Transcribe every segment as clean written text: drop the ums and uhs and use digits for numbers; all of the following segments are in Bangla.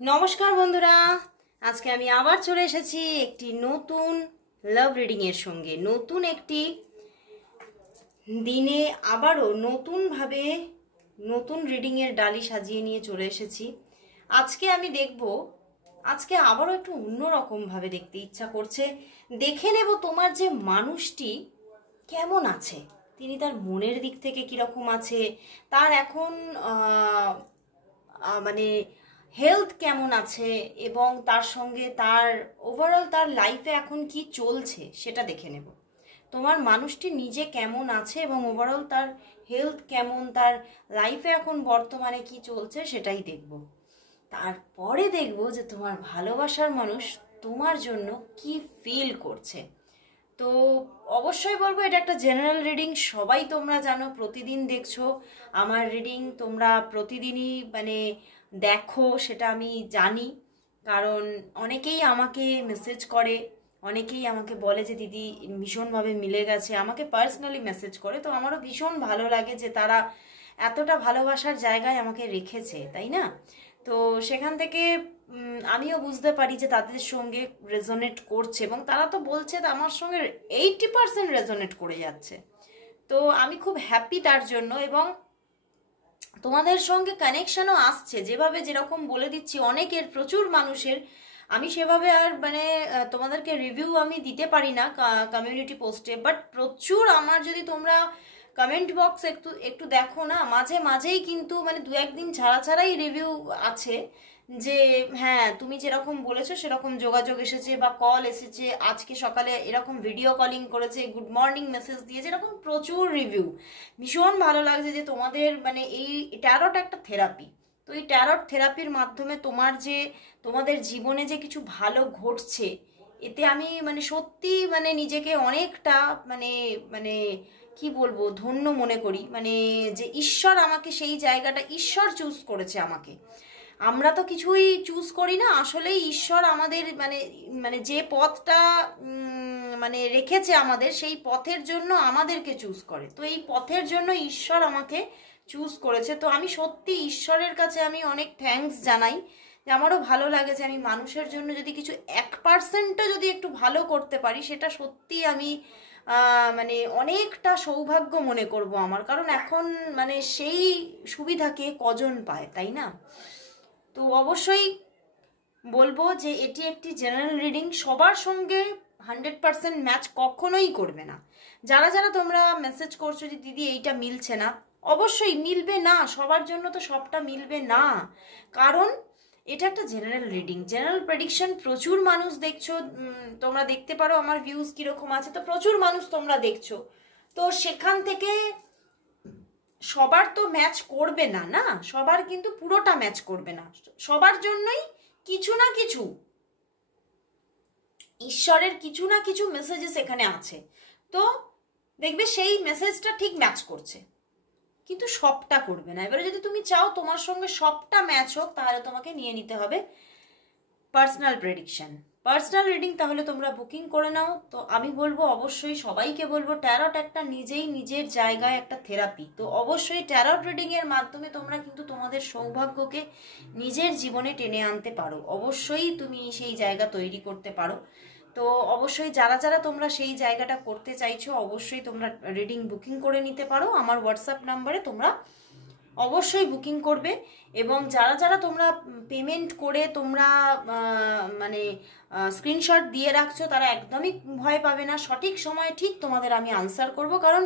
নমস্কার বন্ধুরা, আজকে আমি আবার চলে এসেছি একটি নতুন লাভ রিডিং এর সঙ্গে। নতুন একটি দিনে আবারও নতুনভাবে নতুন রিডিং এর ডালি সাজিয়ে নিয়ে চলে এসেছি। আজকে আমি দেখব, আজকে আবারও একটু অন্যরকম ভাবে দেখতে ইচ্ছা করছে। দেখে নেব তোমার যে মানুষটি কেমন আছে, তিনি তার মনের দিক থেকে কিরকম আছে, তার এখন মানে হেলথ কেমন আছে এবং তার সঙ্গে তার ওভারঅল তার লাইফে এখন কি চলছে সেটা দেখে নেব। তোমার মানুষটি নিজে কেমন আছে এবং ওভারঅল তার হেলথ কেমন, তার লাইফে এখন বর্তমানে কি চলছে সেটাই দেখব। তারপরে দেখব যে তোমার ভালোবাসার মানুষ তোমার জন্য কি ফিল করছে। তো অবশ্যই বলবো এটা একটা জেনারেল রিডিং। সবাই তোমরা জানো, প্রতিদিন দেখছো আমার রিডিং, তোমরা প্রতিদিনই দেখো, সেটা আমি জানি। কারণ অনেকেই আমাকে মেসেজ করে, অনেকেই আমাকে বলে যে দিদি ভীষণভাবে মিলে গেছে, আমাকে পার্সোনালি মেসেজ করে। তো আমারও ভীষণ ভালো লাগে যে তারা এতটা ভালোবাসার জায়গায় আমাকে রেখেছে, তাই না? তো সেখান থেকে আমিও বুঝতে পারি যে তাদের সঙ্গে রেজোনেট করছে এবং তারা তো বলছে আমার সঙ্গে 80% রেজোনেট করে যাচ্ছে। তো আমি খুব হ্যাপি তার জন্য। এবং তোমাদের সঙ্গে কানেকশনও আসছে, যেভাবে যেরকম বলে দিচ্ছি অনেকের, প্রচুর মানুষের, আমি সেভাবে আর তোমাদেরকে রিভিউ আমি দিতে পারি না কমিউনিটি পোস্টে। বাট প্রচুর আমার, যদি তোমরা কমেন্ট বক্স একটু একটু দেখো না, মাঝে মাঝেই কিন্তু দু একদিন ছাড়া ছাড়াই রিভিউ আছে যে হ্যাঁ তুমি যেরকম বলেছো সেরকম যোগাযোগ এসেছে বা কল এসেছে, আজকে সকালে এরকম ভিডিও কলিং করেছে, গুড মর্নিং মেসেজ দিয়েছে, এরকম প্রচুর রিভিউ। ভীষণ ভালো লাগছে যে তোমাদের এই ট্যারট একটা থেরাপি। তো এই ট্যারট থেরাপির মাধ্যমে তোমাদের জীবনে যে কিছু ভালো ঘটছে, এতে আমি সত্যি নিজেকে অনেকটা কি বলবো, ধন্য মনে করি। যে ঈশ্বর আমাকে সেই জায়গাটা, ঈশ্বর চুজ করেছে আমাকে। আমরা তো কিছুই চুজ করি না, আসলেই ঈশ্বর আমাদের যে পথটা রেখেছে আমাদের, সেই পথের জন্য আমাদেরকে চুজ করে। তো এই পথের জন্য ঈশ্বর আমাকে চুজ করেছে। তো আমি সত্যি ঈশ্বরের কাছে আমি অনেক থ্যাঙ্কস জানাই যে আমারও ভালো লাগে যে আমি মানুষের জন্য যদি কিছু 1%ও যদি একটু ভালো করতে পারি, সেটা সত্যি আমি অনেকটা সৌভাগ্য মনে করব আমার। কারণ এখন সেই সুবিধাকে কজন পায়, তাই না? তো অবশ্যই বলবো যে এটি একটি জেনারেল রিডিং, সবার সঙ্গে 100% ম্যাচ কখনোই করবে না। যারা যারা তোমরা মেসেজ করছো যে দিদি এইটা মিলছে না, অবশ্যই মিলবে না, সবার জন্য তো সবটা মিলবে না। কারণ এটা একটা জেনারেল রিডিং, জেনারেল প্রেডিকশন। প্রচুর মানুষ দেখছো, তোমরা দেখতে পারো আমার ভিউজ কিরকম আছে, তো প্রচুর মানুষ তোমরা দেখছো। তো সেখান থেকে সবার তো ম্যাচ করবে না, না সবার কিন্তু পুরোটা ম্যাচ করবে না। সবার জন্যই কিছু না কিছু ঈশ্বরের কিছু না কিছু মেসেজেস এখানে আছে। তো দেখবে সেই মেসেজটা ঠিক ম্যাচ করছে, কিন্তু সবটা করবে না। এবারে যদি তুমি চাও তোমার সঙ্গে সবটা ম্যাচ হোক, তাহলে তোমাকে নিয়ে নিতে হবে পার্সোনাল প্রেডিকশন, পার্সোনাল রিডিং। তাহলে তোমরা বুকিং করে নাও। তো আমি বলবো, অবশ্যই সবাইকে বলবো, ট্যারট একটা নিজেই নিজের জায়গায় একটা থেরাপি। তো অবশ্যই ট্যারট রিডিং এর মাধ্যমে তোমরা কিন্তু তোমাদের সৌভাগ্যকে নিজের জীবনে টেনে আনতে পারো। অবশ্যই তুমি সেই জায়গা তৈরি করতে পারো। তো অবশ্যই যারা যারা তোমরা সেই জায়গাটা করতে চাইছো, অবশ্যই তোমরা রিডিং বুকিং করে নিতে পারো। আমার হোয়াটসঅ্যাপ নাম্বারে তোমরা অবশ্যই বুকিং করবে। এবং যারা যারা তোমরা পেমেন্ট করে তোমরা স্ক্রিনশট দিয়ে রাখছো, তারা একদমই ভয় পাবে না। সঠিক সময়ে ঠিক তোমাদের আমি আনসার করব। কারণ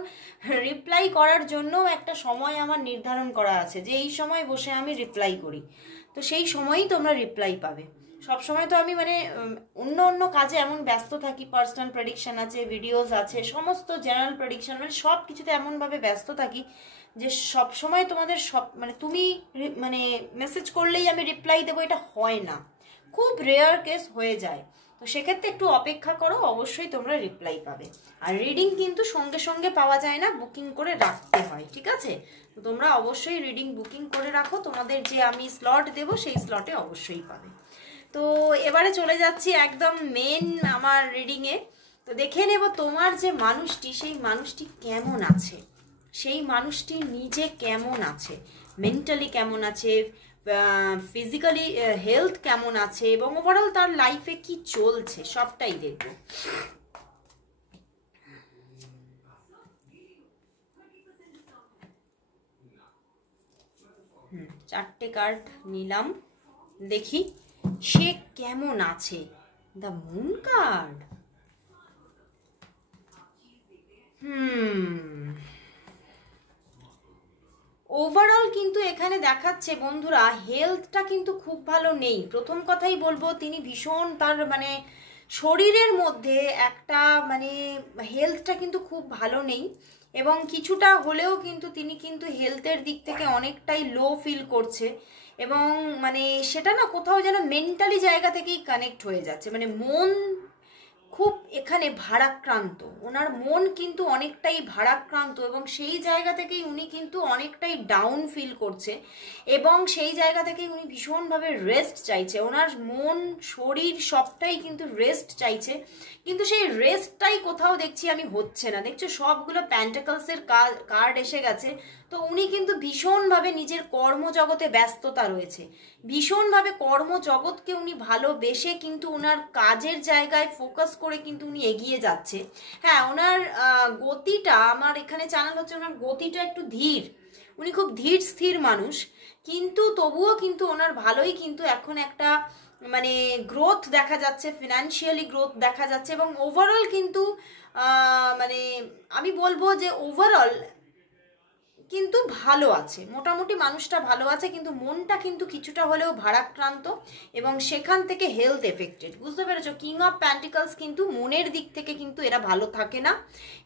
রিপ্লাই করার জন্য একটা সময় আমার নির্ধারণ করা আছে, যে এই সময় বসে আমি রিপ্লাই করি। তো সেই সময়ই তোমরা রিপ্লাই পাবে। সব সময় তো আমি অন্য অন্য কাজে এমন ব্যস্ত থাকি, পার্সোনাল প্রেডিকশন আছে, ভিডিওস আছে, সমস্ত জেনারেল প্রেডিকশন, সব কিছুতে এমনভাবে ব্যস্ত থাকি যে সব সময় তোমাদের সব তুমি মেসেজ করলেই আমি রিপ্লাই দেবো, এটা হয় না, খুব রেয়ার কেস হয়ে যায়। তো সেক্ষেত্রে একটু অপেক্ষা করো, অবশ্যই তোমরা রিপ্লাই পাবে। আর রিডিং কিন্তু সঙ্গে সঙ্গে পাওয়া যায় না, বুকিং করে রাখতে হয়, ঠিক আছে? তো তোমরা অবশ্যই রিডিং বুকিং করে রাখো, তোমাদের যে আমি স্লট দেবো সেই স্লটে অবশ্যই পাবে। তো এবারে চলে যাচ্ছি একদম মেন আমার রিডিংয়ে। তো দেখে নেব তোমার যে মানুষটি, সেই মানুষটি কেমন আছে, সেই মানুষটি নিজে কেমন আছে, মেন্টালি কেমন আছে, ফিজিক্যালি হেলথ কেমন আছে এবং ওভারঅল তার লাইফে কি চলছে সবটাই দেখবো। চারটে কার্ড নিলাম, দেখি সে কেমন আছে। The moon card. ওভারঅল কিন্তু এখানে দেখাচ্ছে বন্ধুরা হেলথটা কিন্তু খুব ভালো নেই। প্রথম কথাই বলবো তিনি ভীষণ তার মানে শরীরের মধ্যে একটা মানে হেলথটা কিন্তু খুব ভালো নেই এবং কিছুটা হলেও কিন্তু তিনি কিন্তু হেলথের দিক থেকে অনেকটাই লো ফিল করছে এবং মানে সেটা না কোথাও যেন মেন্টালি জায়গা থেকেই কানেক্ট হয়ে যাচ্ছে, মানে মন খুব এখানে ভারাক্রান্ত, ওনার মন কিন্তু অনেকটাই ভারাক্রান্ত এবং সেই জায়গা থেকেই উনি কিন্তু অনেকটাই ডাউন ফিল করছে এবং সেই জায়গা থেকেই উনি ভীষণভাবে রেস্ট চাইছে। ওনার মন শরীর সবটাই কিন্তু রেস্ট চাইছে, কিন্তু সেই রেস্টটাই কোথাও দেখছি আমি হচ্ছে না। দেখছো সবগুলো প্যান্টাকলসের কার্ড এসে গেছে, তো উনি কিন্তু ভীষণভাবে নিজের কর্মজগতে ব্যস্ততা রয়েছে, ভীষণভাবে কর্মজগৎকে উনি ভালোবেসে কিন্তু ওনার কাজের জায়গায় ফোকাস করে কিন্তু উনি এগিয়ে যাচ্ছে। হ্যাঁ, ওনার গতিটা আমার এখানে চ্যানেল হচ্ছে ওনার গতিটা একটু ধীর, উনি খুব ধীর স্থির মানুষ, কিন্তু তবুও কিন্তু ওনার ভালোই কিন্তু এখন একটা মানে গ্রোথ দেখা যাচ্ছে, ফিনান্সিয়ালি গ্রোথ দেখা যাচ্ছে এবং ওভারঅল কিন্তু মানে আমি বলবো যে ওভারঅল কিন্তু ভালো আছে, মোটামুটি মানুষটা ভালো আছে, কিন্তু মনটা কিন্তু কিছুটা হলেও ভারাক্রান্ত এবং সেখান থেকে হেলথ এফেক্টেড। বুঝতে পেরেছো? কিং অফ প্যান্টিকলস কিন্তু মনের দিক থেকে কিন্তু এরা ভালো থাকে না,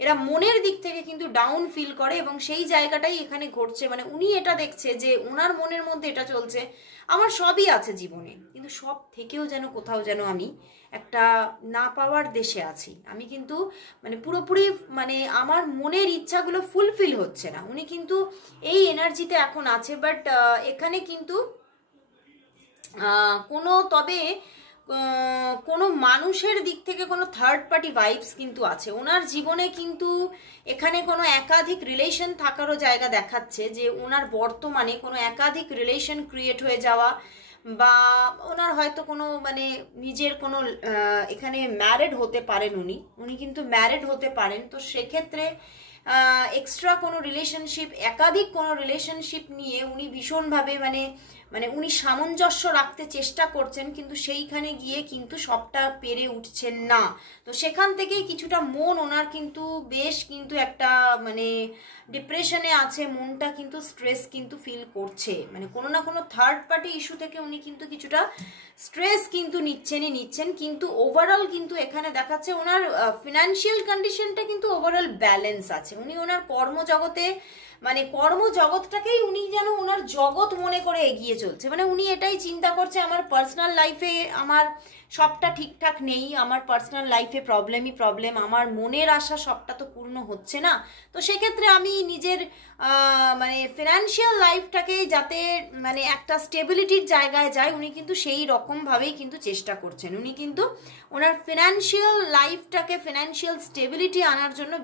এরা মনের দিক থেকে কিন্তু ডাউন ফিল করে এবং সেই জায়গাটাই এখানে ঘটছে। মানে উনি এটা দেখছে যে ওনার মনের মধ্যে এটা চলছে আমার সবই আছে জীবনে, কিন্তু সব থেকেও যেন কোথাও যেন আমি একটা না পাওয়ার দেশে আছি, আমি কিন্তু মানে পুরোপুরি মানে আমার মনের ইচ্ছাগুলো ফুলফিল হচ্ছে না। উনি কিন্তু এই এনার্জিতে এখন আছে, বাট এখানে কিন্তু কোনো তবে কোনো মানুষের দিক থেকে কোনো থার্ড পার্টি ভাইবস কিন্তু আছে ওনার জীবনে, কিন্তু এখানে কোনো একাধিক রিলেশন থাকারও জায়গা দেখাচ্ছে যে ওনার বর্তমানে কোনো একাধিক রিলেশন ক্রিয়েট হয়ে যাওয়া বা ওনার হয়তো কোনো মানে নিজের কোনো এখানে ম্যারিড হতে পারেন, উনি কিন্তু ম্যারিড হতে পারেন। তো সেক্ষেত্রে এক্সট্রা কোনো রিলেশনশিপ, একাধিক কোনো রিলেশনশিপ নিয়ে উনি ভীষণভাবে মানে মানে উনি সামঞ্জস্য রাখতে চেষ্টা করছেন, কিন্তু সেইখানে গিয়ে কিন্তু সবটা পেরে উঠছেন না। তো সেখান থেকেই কিছুটা মন ওনার কিন্তু বেশ কিন্তু একটা মানে ডিপ্রেশনে আছে, মনটা কিন্তু স্ট্রেস কিন্তু ফিল করছে, মানে কোনো না কোনো থার্ড পার্টি ইস্যু থেকে উনি কিন্তু কিছুটা স্ট্রেস কিন্তু নিচ্ছেন। কিন্তু ওভারঅল কিন্তু এখানে দেখাচ্ছে ওনার ফিনান্সিয়াল কন্ডিশনটা কিন্তু ওভারঅল ব্যালেন্স আছে। উনি ওনার কর্মজগতে মানে কর্মজগৎটাকেই উনি যেন ওনার জগৎ মনে করে এগিয়ে চলছে, মানে উনি এটাই চিন্তা করছে আমার পার্সোনাল লাইফে আমার সবটা ঠিকঠাক নেই, আমার পার্সোনাল লাইফে প্রবলেম, আমার মনের আশা সবটা তো পূর্ণ হচ্ছে না। তো সেক্ষেত্রে আমি নিজের মানে ফিনান্সিয়াল লাইফটাকে যাতে মানে একটা স্টেবিলিটির জায়গায় যায়, উনি কিন্তু সেই রকমভাবেই কিন্তু চেষ্টা করছেন। উনি কিন্তু ওনার ফিনান্সিয়াল লাইফটাকে ফিনান্সিয়াল স্টেবিলিটি আনার জন্য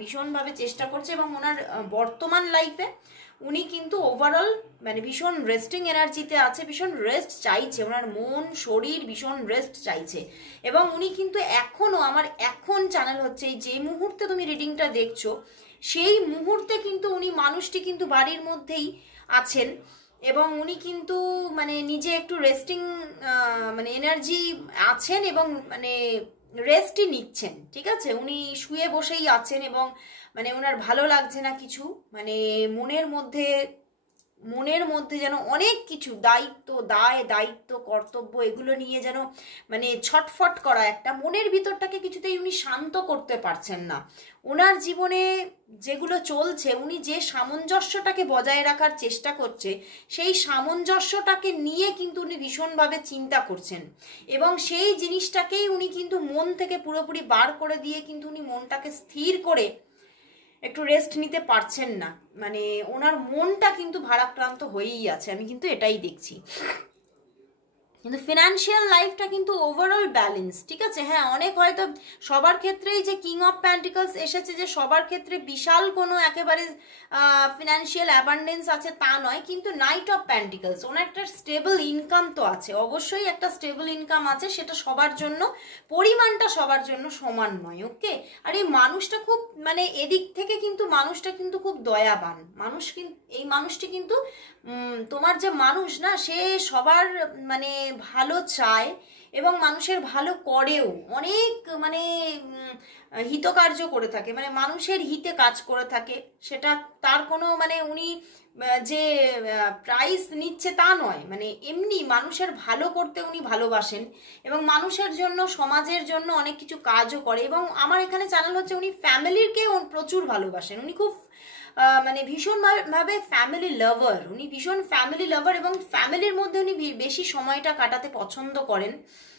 ভীষণভাবে চেষ্টা করছে এবং ওনার বর্তমান লাইফে উনি কিন্তু ওভারঅল মানে ভীষণ রেস্টিং এনার্জিতে আছে, ভীষণ রেস্ট চাইছে, ওনার মন শরীর ভীষণ রেস্ট চাইছে এবং উনি কিন্তু এখনও আমার এখন চ্যানেল হচ্ছে এই যে মুহূর্তে তুমি রিডিংটা দেখছো সেই মুহূর্তে কিন্তু উনি মানুষটি কিন্তু বাড়ির মধ্যেই আছেন এবং উনি কিন্তু মানে নিজে একটু রেস্টিং মানে এনার্জি আছেন এবং মানে রেস্টই নিচ্ছেন, ঠিক আছে? উনি শুয়ে বসেই আছেন এবং মানে ওনার ভালো লাগছে না কিছু, মানে মনের মধ্যে যেন অনেক কিছু দায়িত্ব কর্তব্য এগুলো নিয়ে যেন মানে ছটফট করা একটা মনের ভিতরটাকে কিছুতেই উনি শান্ত করতে পারছেন না। ওনার জীবনে যেগুলো চলছে উনি যে সামঞ্জস্যটাকে বজায় রাখার চেষ্টা করছে সেই সামঞ্জস্যটাকে নিয়ে কিন্তু উনি ভীষণভাবে চিন্তা করছেন এবং সেই জিনিসটাকেই উনি কিন্তু মন থেকে পুরোপুরি বার করে দিয়ে কিন্তু উনি মনটাকে স্থির করে একটু রেস্ট নিতে পারছেন না, মানে ওনার মনটা কিন্তু ভারাক্রান্ত হয়েই আছে, আমি কিন্তু এটাই দেখছি। কিন্তু ফিনান্সিয়াল লাইফটা কিন্তু ওভারঅল ব্যালেন্স, ঠিক আছে। হ্যাঁ, অনেক হয়তো সবার ক্ষেত্রেই যে কিং অফ প্যান্টিকলস এসেছে যে সবার ক্ষেত্রে বিশাল কোনো একেবারে ফিনান্সিয়াল অ্যাবান্ডেন্স আছে তা নয়, কিন্তু নাইট অফ প্যান্টিকলস ওনার একটা স্টেবল ইনকাম তো আছে, অবশ্যই একটা স্টেবল ইনকাম আছে, সেটা সবার জন্য, পরিমাণটা সবার জন্য সমান নয়, ওকে। আর এই মানুষটা খুব মানে এদিক থেকে কিন্তু মানুষটা কিন্তু খুব দয়াবান মানুষ, কিন্তু এই মানুষটি কিন্তু তোমার যে মানুষ না, সে সবার মানে ভালো চায় এবং মানুষের ভালো করেও, অনেক মানে হিতকার্য করে থাকে, মানে মানুষের হিতে কাজ করে থাকে, সেটা তার কোনো মানে উনি যে প্রাইস নিচ্ছে তা নয়, মানে এমনি মানুষের ভালো করতে উনি ভালোবাসেন এবং মানুষের জন্য সমাজের জন্য অনেক কিছু কাজও করে। এবং আমার এখানে চ্যানেল হচ্ছে উনি ফ্যামিলিকে প্রচুর ভালোবাসেন, উনি খুব মানে ভীষণভাবে ফ্যামিলি লাভার, উনি ভীষণ ফ্যামিলি লাভার এবং ফ্যামিলির মধ্যে উনি বেশি সময়টা কাটাতে পছন্দ করেন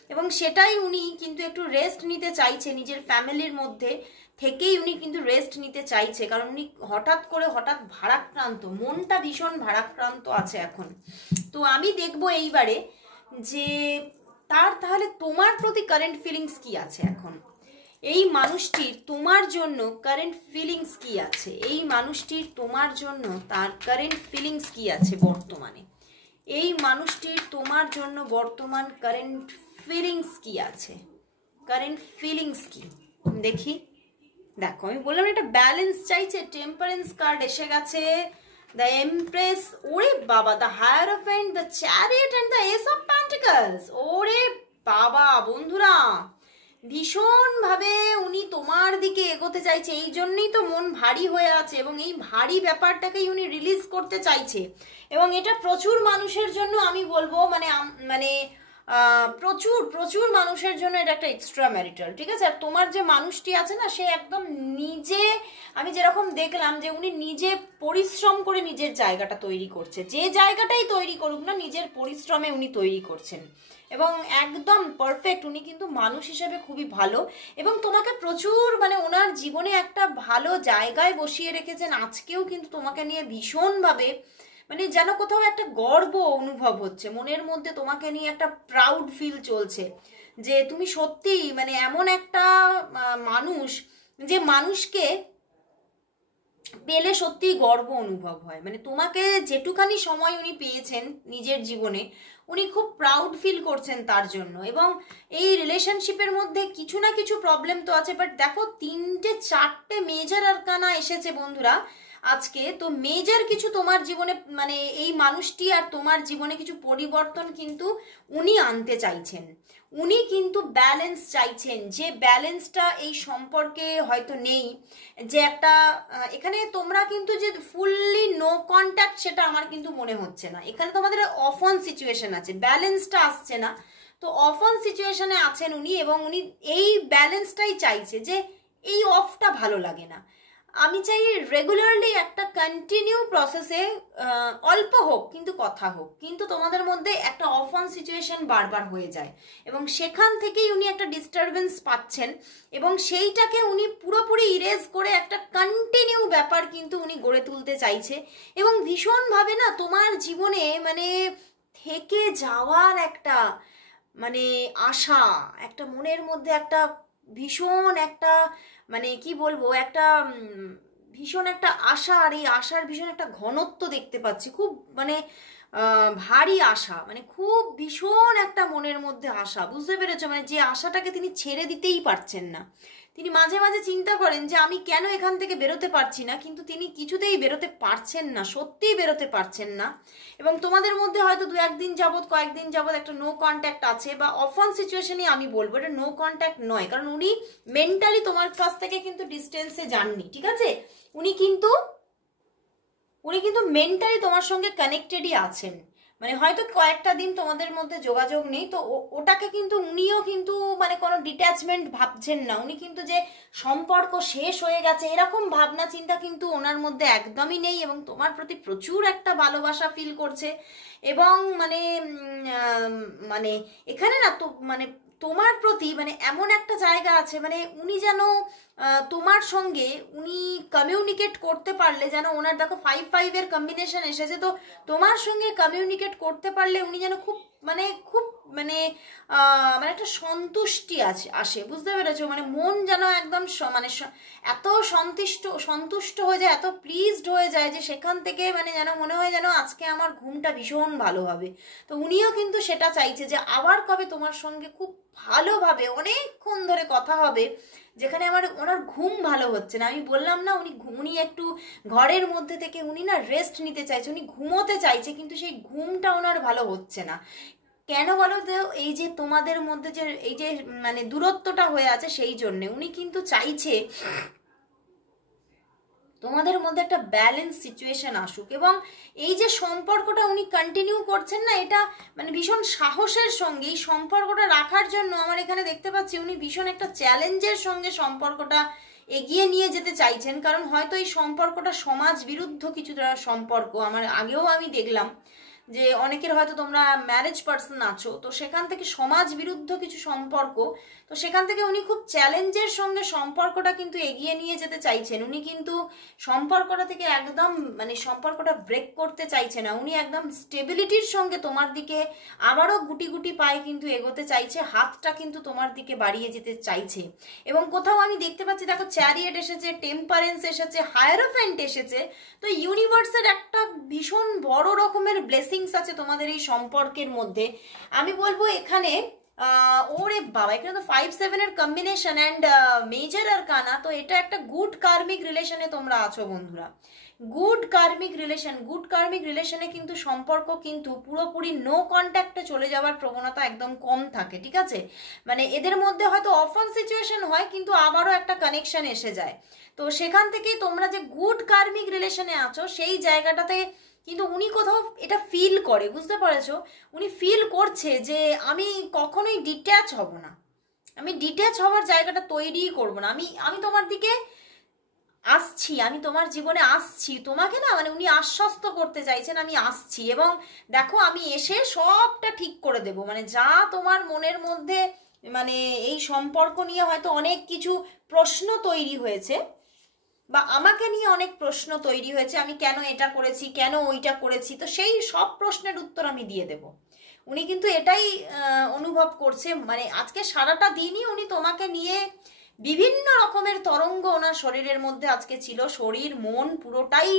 এবং সেটাই উনি কিন্তু একটু রেস্ট নিতে চাইছে, নিজের ফ্যামিলির মধ্যে থেকেই উনি কিন্তু রেস্ট নিতে চাইছে, কারণ উনি হঠাৎ ভারাক্রান্ত, মনটা ভীষণ ভারাক্রান্ত আছে এখন। তো আমি দেখবো এইবারে যে তার তাহলে তোমার প্রতি কারেন্ট ফিলিংস কি আছে এখন, এই মানুষটির তোমার জন্য কারেন্ট ফিলিংস কি আছে, এই মানুষটির তোমার জন্য তার কারেন্ট ফিলিংস কি আছে বর্তমানে, এই মানুষটির তোমার জন্য বর্তমান কারেন্ট ফিলিংস কি আছে, কারেন্ট ফিলিংস কি দেখি। দেখো আমি বললাম এটা ব্যালেন্স চাইছে, টেম্পারেন্স কার্ড এসে গেছে, দ্য এমপ্রেস, ওরে বাবা, the hierophant, the chariot and the ace of pentacles, ওরে বাবা বন্ধুরা, ভীষণভাবে উনি তোমার দিকে এগোতে চাইছে, এই জন্যই তো মন ভারী হয়ে আছে এবং এই ভারী ব্যাপারটাকেই উনি রিলিজ করতে চাইছে এবং এটা প্রচুর মানুষের জন্য আমি বলবো মানে মানে প্রচুর প্রচুর মানুষের জন্য এটা একটা এক্সট্রা ম্যারিটাল, ঠিক আছে। আর তোমার যে মানুষটি আছে না, সে একদম নিজে, আমি যেরকম দেখলাম যে উনি নিজে পরিশ্রম করে নিজের জায়গাটা তৈরি করছে, যে জায়গাটাই তৈরি করুক না নিজের পরিশ্রমে উনি তৈরি করছেন এবং একদম পারফেক্ট, উনি কিন্তু মানুষ হিসেবে খুবই ভালো এবং তোমাকে প্রচুর মানে ওনার জীবনে একটা ভালো জায়গায় বসিয়ে রেখেছেন, আজকেও কিন্তু তোমাকে নিয়ে ভীষণভাবে মানে যেন কোথাও একটা গর্ব অনুভব হচ্ছে মনের মধ্যে, তোমাকে নিয়ে একটা প্রাউড ফিল চলছে যে তুমি সত্যিই মানে এমন একটা মানুষ যে মানুষকে পেলে সত্যি গর্ব অনুভব হয়, মানে তোমাকে যেটুখানি সময় উনি পেয়েছেন নিজের জীবনে উনি খুব প্রাউড ফিল করছেন তার জন্য। এবং এই রিলেশনশিপের মধ্যে কিছু না কিছু প্রবলেম তো আছে, বাট দেখো 3-4টে মেজর আরকানা এসেছে বন্ধুরা আজকে, তো মেজর কিছু তোমার জীবনে মানে এই মানুষটি আর তোমার জীবনে কিছু পরিবর্তন কিন্তু উনি আনতে চাইছেন, উনি কিন্তু ব্যালেন্স চাইছেন, যে ব্যালেন্সটা এই সম্পর্কে হয়তো নেই, যে একটা এখানে তোমরা কিন্তু যে ফুললি নো কন্ট্যাক্ট সেটা আমার কিন্তু মনে হচ্ছে না, এখানে তোমাদের অফ অন সিচুয়েশন আছে, ব্যালেন্সটা আসছে না, তো অফ অন সিচুয়েশনে আছেন উনি এবং উনি এই ব্যালেন্সটাই চাইছে, যে এই অফটা ভালো লাগে না, আমি চাই রেগুলারলি একটা কন্টিনিউ প্রসেসে অল্প হোক কিন্তু কথা হোক, কিন্তু তোমাদের মধ্যে একটা অফ অন সিচুয়েশন বারবার হয়ে যায় এবং সেখান থেকেই উনি একটা ডিস্টারবেন্স পাচ্ছেন এবং সেইটাকে উনি পুরোপুরি ইরেজ করে একটা কন্টিনিউ ব্যাপার কিন্তু উনি গড়ে তুলতে চাইছে এবং ভীষণভাবে না তোমার জীবনে মানে থেকে যাওয়ার একটা মানে আশা, একটা মনের মধ্যে একটা ভীষণ একটা মানে কি বলবো একটা ভীষণ একটা আশা, আর এই আশার ভীষণ একটা ঘনত্ব দেখতে পাচ্ছি, খুব মানে ভারী আশা, মানে খুব ভীষণ একটা মনের মধ্যে আশা, বুঝতে পেরেছো, মানে যে আশাটাকে তিনি ছেড়ে দিতেই পারছেন না, তিনি মাঝে মাঝে চিন্তা করেন যে আমি কেন এখান থেকে বেরোতে পারছি না, কিন্তু তিনি কিছুতেই বেরোতে পারছেন না, সত্যিই বেরোতে পারছেন না এবং তোমাদের মধ্যে হয়তো 2-1 দিন যাবত কয়েকদিন যাবত একটা নো কন্ট্যাক্ট আছে বা অফ অন সিচুয়েশনই আমি বলবো, এটা নো কন্ট্যাক্ট নয়, কারণ উনি মেন্টালি তোমার কাছ থেকে কিন্তু ডিস্টেন্সে যাননি, ঠিক আছে, উনি কিন্তু মেন্টালি তোমার সঙ্গে কানেক্টেডই আছেন, মানে হয়তো কয়েকটা দিন তোমাদের মধ্যে যোগাযোগ নেই, তো ওটাকে কিন্তু উনিও কিন্তু মানে কোনো ডিট্যাচমেন্ট ভাবছেন না, উনি কিন্তু যে সম্পর্ক শেষ হয়ে গেছে এরকম ভাবনা চিন্তা কিন্তু ওনার মধ্যে একদমই নেই এবং তোমার প্রতি প্রচুর একটা ভালোবাসা ফিল করছে এবং মানে মানে এখানে না তো মানে তোমার প্রতি মানে এমন একটা জায়গা আছে, মানে উনি যেন তোমার সঙ্গে উনি কমিউনিকেট করতে পারলে যেন ওনার দেখো 5-5 কম্বিনেশন এসেছে, তো তোমার সঙ্গে কমিউনিকেট করতে পারলে উনি যেন খুব মানে মানে মানে একটা সন্তুষ্টি আসে, বুঝতে পেরেছো? মানে মন যেন একদম মানে এত সন্তুষ্ট হয়ে যায়, এত প্লিজড হয়ে যায় যে সেখান থেকে মানে যেন মনে হয় যেন আজকে আমার ঘুমটা ভীষণ ভালো হবে। তো উনিও কিন্তু সেটা চাইছে যে আবার কবে তোমার সঙ্গে খুব ভালোভাবে অনেকক্ষণ ধরে কথা হবে, যেখানে ওনার ঘুম ভালো হচ্ছে না। আমি বললাম না, উনি একটু ঘরের মধ্যে থেকে উনি না রেস্ট নিতে চাইছে, উনি ঘুমোতে চাইছে, কিন্তু সেই ঘুমটা ওনার ভালো হচ্ছে না। কেন বলো তো? এই যে তোমাদের মধ্যে যে এই যে মানে দূরত্বটা হয়ে আছে, সেই জন্যে উনি কিন্তু চাইছে তোমাদের মধ্যে একটা ব্যালেন্স সিচুয়েশন আসুক, এবং এই যে সম্পর্কটা উনি কন্টিনিউ করছেন না, এটা মানে ভীষণ সাহসের সঙ্গে এই সম্পর্কটা রাখার জন্য আমার এখানে দেখতে পাচ্ছি উনি ভীষণ একটা চ্যালেঞ্জের সঙ্গে সম্পর্কটা এগিয়ে নিয়ে যেতে চাইছেন। কারণ হয়তো এই সম্পর্কটা সমাজ বিরুদ্ধ কিছুটা সম্পর্ক, আমার আগেও আমি দেখলাম যে অনেকের হয়তো তোমরা ম্যারেজ পার্সন আছো, তো সেখান থেকে সমাজ বিরুদ্ধ কিছু সম্পর্ক, তো সেখান থেকে উনি খুব চ্যালেঞ্জের সঙ্গে সম্পর্কটা কিন্তু এগিয়ে নিয়ে যেতে চাইছেন। উনি কিন্তু সম্পর্কটা থেকে একদম মানে সম্পর্কটা ব্রেক করতে চাইছে না, উনি একদম স্টেবিলিটির সঙ্গে তোমার দিকে আবারও গুটি গুটি পায়ে কিন্তু এগোতে চাইছে, হাতটা কিন্তু তোমার দিকে বাড়িয়ে যেতে চাইছে। এবং কোথাও আমি দেখতে পাচ্ছি, দেখো চ্যারিয়েট এসেছে, টেম্পারেন্স এসেছে, হায়ারোফ্যান্ট এসেছে, তো ইউনিভার্সের একটা ভীষণ বড় রকমের ব্লেসিংস আছে তোমাদের এই সম্পর্কের মধ্যে। আমি বলবো এখানে ওরে বাবা, এখানে তো 5-7 এর কম্বিনেশন অ্যান্ড মেজর আরকানা, তো এটা একটা গুড কার্মিক রিলেশনে তোমরা আছো বন্ধুরা। গুড কার্মিক রিলেশনে কিন্তু সম্পর্ক কিন্তু পুরোপুরি নো কন্ট্যাক্টে চলে যাওয়ার প্রবণতা একদম কম থাকে, ঠিক আছে? মানে এদের মধ্যে হয়তো অফান সিচুয়েশন হয়, কিন্তু আবারও একটা কানেকশন এসে যায়। তো সেখান থেকে তোমরা যে গুড কার্মিক রিলেশনে আছো, সেই জায়গাটাতে কিন্তু উনি কোথাও এটা ফিল করে, বুঝতে পেরেছো? উনি ফিল করছে যে আমি কখনোই ডিট্যাচ হব না, আমি ডিট্যাচ হওয়ার জায়গাটা তৈরিই করব না, আমি তোমার দিকে আসছি, আমি তোমার জীবনে আসছি, তোমাকে না মানে উনি আশ্বস্ত করতে চাইছেন আমি আসছি, এবং দেখো আমি এসে সবটা ঠিক করে দেব। মানে যা তোমার মনের মধ্যে মানে এই সম্পর্ক নিয়ে হয়তো অনেক কিছু প্রশ্ন তৈরি হয়েছে, বা আমাকে নিয়ে অনেক প্রশ্ন তৈরি হয়েছে, আমি কেন এটা করেছি, কেন ওইটা করেছি, তো সেই সব প্রশ্নের উত্তর আমি দিয়ে দেব। উনি কিন্তু এটাই অনুভব করছে, মানে আজকে সারাটা দিনই উনি তোমাকে নিয়ে বিভিন্ন রকমের তরঙ্গ ওনার শরীরের মধ্যে আজকে ছিল, শরীর মন পুরোটাই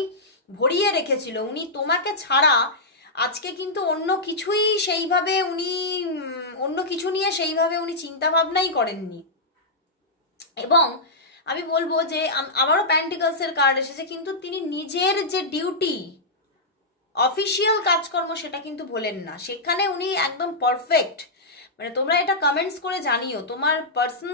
ভরিয়ে রেখেছিল। উনি তোমাকে ছাড়া আজকে কিন্তু অন্য কিছুই সেইভাবে উনি অন্য কিছু নিয়ে সেইভাবে উনি চিন্তা ভাবনাই করেননি। এবং আমি বলবো যে আমারও প্যান্টিকলসের কার্ড এসেছে, কিন্তু তিনি নিজের যে ডিউটি অফিসিয়াল কাজকর্ম সেটা কিন্তু ভোলেন না, সেখানে উনি একদম পারফেক্ট। মানে তোমরা এটা কমেন্টস করে জানিও তোমার পার্সন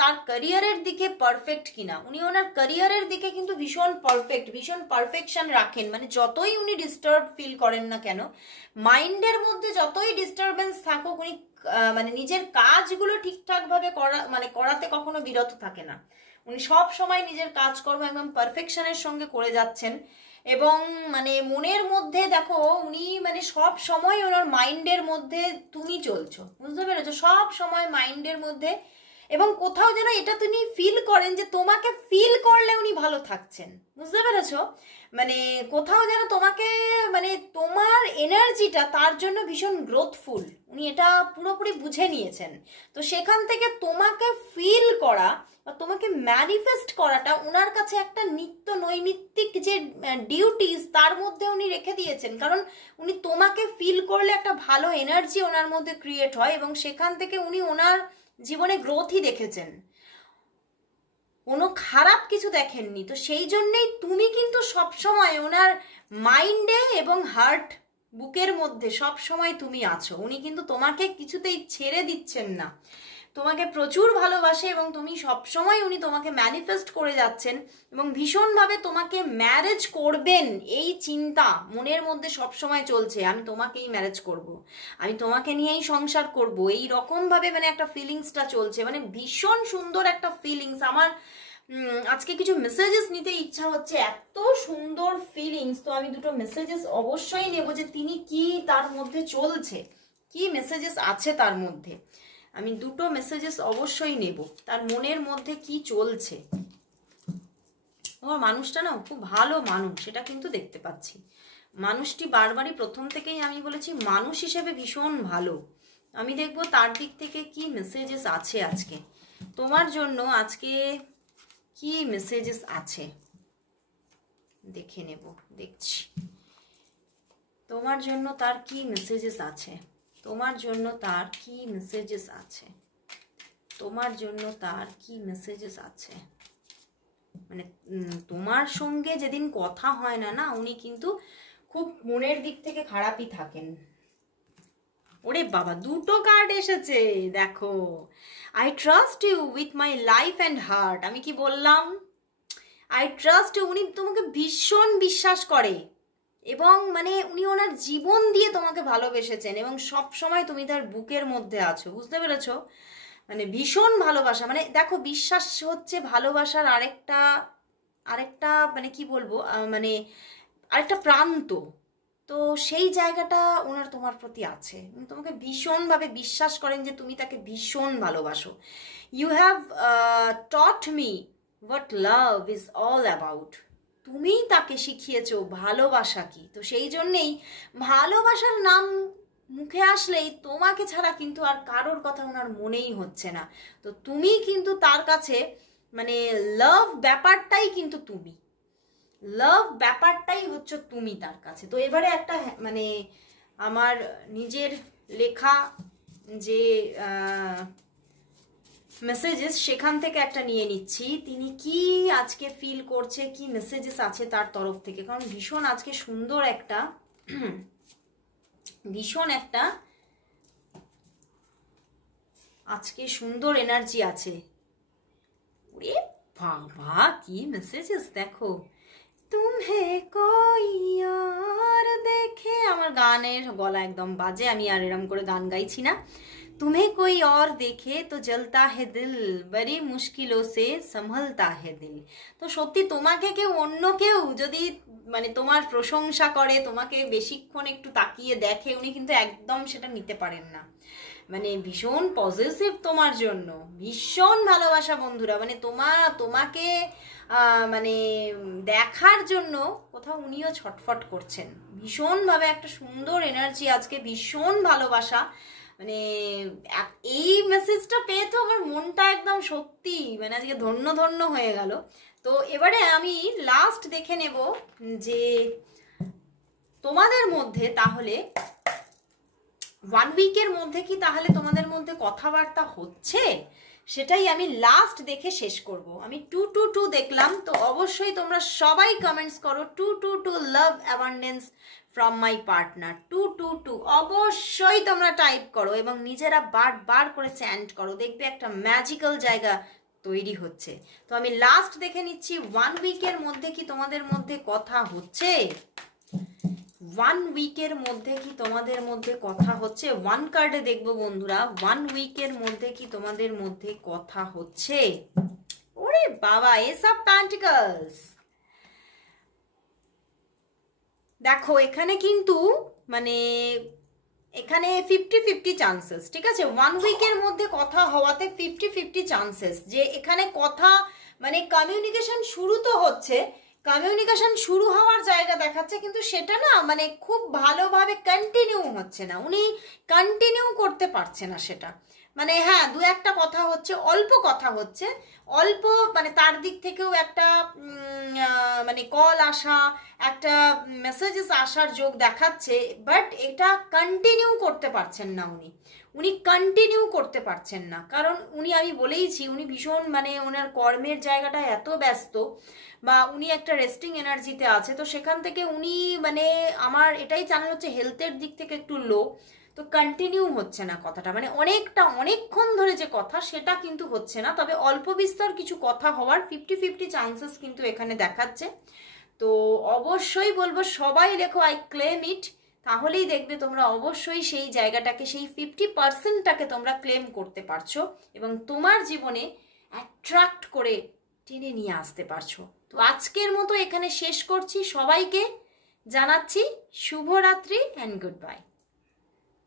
তার ক্যারিয়ারের দিকে পারফেক্ট কিনা। উনি ওনার ক্যারিয়ারের দিকে কিন্তু ভীষণ পারফেক্ট, ভীষণ পারফেকশন রাখেন। মানে যতই উনি ডিস্টার্ব ফিল করেন না কেন, মাইন্ডের মধ্যে যতই ডিস্টারবেন্স থাকুক, উনি মানে নিজের কাজগুলো ঠিকঠাকভাবে করাতে কখনো বিরত থাকে না। উনি সব সময় নিজের কাজকর্ম একদম পারফেকশনের সঙ্গে করে যাচ্ছেন। এবং মানে মনের মধ্যে দেখো উনি মানে সব সময় ওনার মাইন্ডের মধ্যে তুমি চলছো, বুঝতে পেরেছো? সব সময় মাইন্ডের মধ্যে, এবং কোথাও যেন এটা তিনি ফিল করেন যে তোমাকে ফিল করলে উনি ভালো থাকছেন, বুঝতে পেরেছো? মানে কোথাও যেন তোমাকে মানে তোমার এনার্জিটা তার জন্য ভীষণ গ্রোথফুল, উনি এটা পুরোপুরি বুঝে নিয়েছেন। তো সেখান থেকে তোমাকে ফিল করা বা তোমাকে ম্যানিফেস্ট করাটা ওনার কাছে একটা নিত্য নৈমিত্তিক যে ডিউটিস তার মধ্যে উনি রেখে দিয়েছেন। কারণ উনি তোমাকে ফিল করলে একটা ভালো এনার্জি ওনার মধ্যে ক্রিয়েট হয়, এবং সেখান থেকে উনি ওনার জীবনে গ্রোথই দেখেছেন, কোনো খারাপ কিছু দেখেননি। তো সেই জন্যেই তুমি কিন্তু সবসময় ওনার মাইন্ডে এবং হার্ট বুকের মধ্যে সব সময় তুমি আছো। উনি কিন্তু তোমাকে কিছুতেই ছেড়ে দিচ্ছেন না, তোমাকে প্রচুর ভালোবাসে, এবং তুমি সবসময় উনি তোমাকে ম্যানিফেস্ট করে যাচ্ছেন, এবং ভীষণভাবে তোমাকে ম্যারেজ করবেন এই চিন্তা মনের মধ্যে সবসময় চলছে। আমি তোমাকেই ম্যারেজ করব, আমি তোমাকে নিয়েই সংসার করব, এই রকমভাবে মানে একটা ফিলিংসটা চলছে, মানে ভীষণ সুন্দর একটা ফিলিংস। আমার আজকে কিছু মেসেজেস নিতে ইচ্ছা হচ্ছে, এত সুন্দর ফিলিংস। তো আমি দুটো মেসেজেস অবশ্যই নেব যে তিনি কি তার মধ্যে চলছে, কি মেসেজেস আছে তার মধ্যে। আমি দুটো মেসেজেস অবশ্যই নেব, তার মনের মধ্যে কি চলছে। আমার মানুষটা না খুব ভালো মানুষ, সেটা কিন্তু দেখতে পাচ্ছি। মানুষটি বারবারই প্রথম থেকেই আমি বলেছি মানুষ হিসেবে ভীষণ ভালো, আমি দেখবো তার দিক থেকে কি মেসেজেস আছে আজকে তোমার জন্য। আজকে কি মেসেজেস আছে দেখে নেব, দেখছি তোমার জন্য তার কি মেসেজেস আছে, তোমার জন্য তার কি মেসেজেস আছে, তোমার জন্য তার কি মেসেজেস আছে। মানে তোমার সঙ্গে যেদিন কথা হয় না, উনি কিন্তু খুব মনের দিক থেকে খারাপই থাকেন। ওরে বাবা, দুটো কার্ড এসেছে দেখো। I trust you with my life and heart. আমি কি বললাম? আই ট্রাস্ট ইউ, উনি তোমাকে ভীষণ বিশ্বাস করে এবং মানে উনি ওনার জীবন দিয়ে তোমাকে ভালোবেসেছেন এবং সব সময় তুমি তার বুকের মধ্যে আছো, বুঝতে পেরেছো? মানে ভীষণ ভালোবাসা, মানে দেখো বিশ্বাস হচ্ছে ভালোবাসার আরেকটা আরেকটা মানে কি বলবো, মানে আরেকটা প্রান্ত। তো সেই জায়গাটা ওনার তোমার প্রতি আছে, উনি তোমাকে ভীষণভাবে বিশ্বাস করেন যে তুমি তাকে ভীষণ ভালোবাসো। You have taught me what love is all about. তুমিই তাকে শিখিয়েছো ভালোবাসা কি। তো সেই জন্যেই ভালোবাসার নাম মুখে আসলেই তোমাকে ছাড়া কিন্তু আর কারোর কথা ওনার মনেই হচ্ছে না। তো তুমি কিন্তু তার কাছে মানে লাভ ব্যাপারটাই কিন্তু তুমি, লাভ ব্যাপারটাই হচ্ছে তুমি তার কাছে। তো এবারে একটা মানে আমার নিজের লেখা যে মেসেজেস সেখান থেকে একটা নিয়ে নিচ্ছি, তিনি কি আজকে ফিল করছে, কি মেসেজেস আছে তার তরফ থেকে। কারণ ভীষণ আজকে সুন্দর একটা ভীষণ একটা আজকে সুন্দর এনার্জি আছে। ওরে বাবা কি মেসেজেস দেখো। তুমে কোই আর দেখে, আমার গানের গলা একদম বাজে, আমি আর এরম করে গান গাইছি না। तुम्हें कोई और देखे तो जलता है दिल, बड़ी मुश्किलों से संभलता है दिल। তো সত্যি তোমাকে কেউ অন্য কেউ যদি মানে তোমার প্রশংসা করে, তোমাকে বেশিক্ষণ একটু তাকিয়ে দেখে, উনি কিন্তু একদম সেটা নিতে পারেন না। মানে ভীষণ পজিটিভ তোমার জন্য, ভীষণ ভালোবাসা বন্ধুরা। মানে তোমাকে মানে দেখার জন্য কোথাও উনিও ছটফট করছেন ভীষণভাবে। একটা সুন্দর এনার্জি আজকে, ভীষণ ভালোবাসা। মানে এই মেসেজটা পেয়ে তো আমার মনটা একদম সত্যি মানে আজকে ধন্য ধন্য হয়ে গেল। তো এবারে আমি লাস্ট দেখে নেব যে তোমাদের মধ্যে তাহলে 1 উইকের মধ্যে কি তাহলে তোমাদের মধ্যে কথাবার্তা হচ্ছে, সেটাই আমি লাস্ট দেখে শেষ করব। আমি 222 দেখলাম, তো অবশ্যই তোমরা সবাই কমেন্টস করো 222 লাভ অ্যাবান্ডেন্স ফ্রম মাই পার্টনার। 222 অবশ্যই তোমরা টাইপ করো এবং নিজেরা বার করে চ্যান্ট করো, দেখবে একটা ম্যাজিক্যাল জায়গা তৈরি হচ্ছে। তো আমি লাস্ট দেখে নিচ্ছি 1 উইকের মধ্যে কি তোমাদের মধ্যে কথা হচ্ছে, 1 উইকের মধ্যে কি তোমাদের মধ্যে কথা হচ্ছে। 1 কার্ডে দেখবো বন্ধুরা 1 উইকের মধ্যে কি তোমাদের মধ্যে কথা হচ্ছে। ওরে বাবা, এস অফ পেন্টিকলস। দেখো এখানে কিন্তু মানে এখানে 50-50 চান্সেস, ঠিক আছে। 1 উইকের মধ্যে কথা হওয়াতে 50-50 চান্সেস যে এখানে কথা মানে কমিউনিকেশন শুরু তো হচ্ছে, কমিউনিকেশন শুরু হওয়ার জায়গা দেখাচ্ছে, কিন্তু সেটা না মানে খুব ভালোভাবে কন্টিনিউ হচ্ছে না, উনি কন্টিনিউ করতে পারছে না সেটা। মানে হ্যাঁ 2-1টা কথা হচ্ছে, অল্প কথা হচ্ছে, অল্প মানে তার দিক থেকেও একটা মানে কল আসা, একটা মেসেজেস আসার যোগ দেখাচ্ছে, বাট এটা কন্টিনিউ করতে পারছেন না উনি কন্টিনিউ করতে পারছেন না। কারণ উনি, আমি বলেইছি, উনি ভীষণ মানে ওনার কর্মের জায়গাটা এত ব্যস্ত বা উনি একটা রেস্টিং এনার্জিতে আছে। তো সেখান থেকে উনি মানে আমার এটাই জানানো হচ্ছে হেলথের দিক থেকে একটু লো, তো কন্টিনিউ হচ্ছে না কথাটা। মানে অনেকক্ষণ ধরে যে কথা সেটা কিন্তু হচ্ছে না, তবে অল্প বিস্তর কিছু কথা হওয়ার 50-50 চান্সেস কিন্তু এখানে দেখাচ্ছে। তো অবশ্যই বলবো সবাই লেখো আই ক্লেম ইট, তাহলেই দেখবে তোমরা অবশ্যই সেই জায়গাটাকে, সেই 50%টাকে তোমরা ক্লেম করতে পারছো এবং তোমার জীবনে অ্যাট্রাক্ট করে টেনে নিয়ে আসতে পারছো। তো আজকের মতো এখানে শেষ করছি, সবাইকে জানাচ্ছি শুভরাত্রি অ্যান্ড গুড বাই।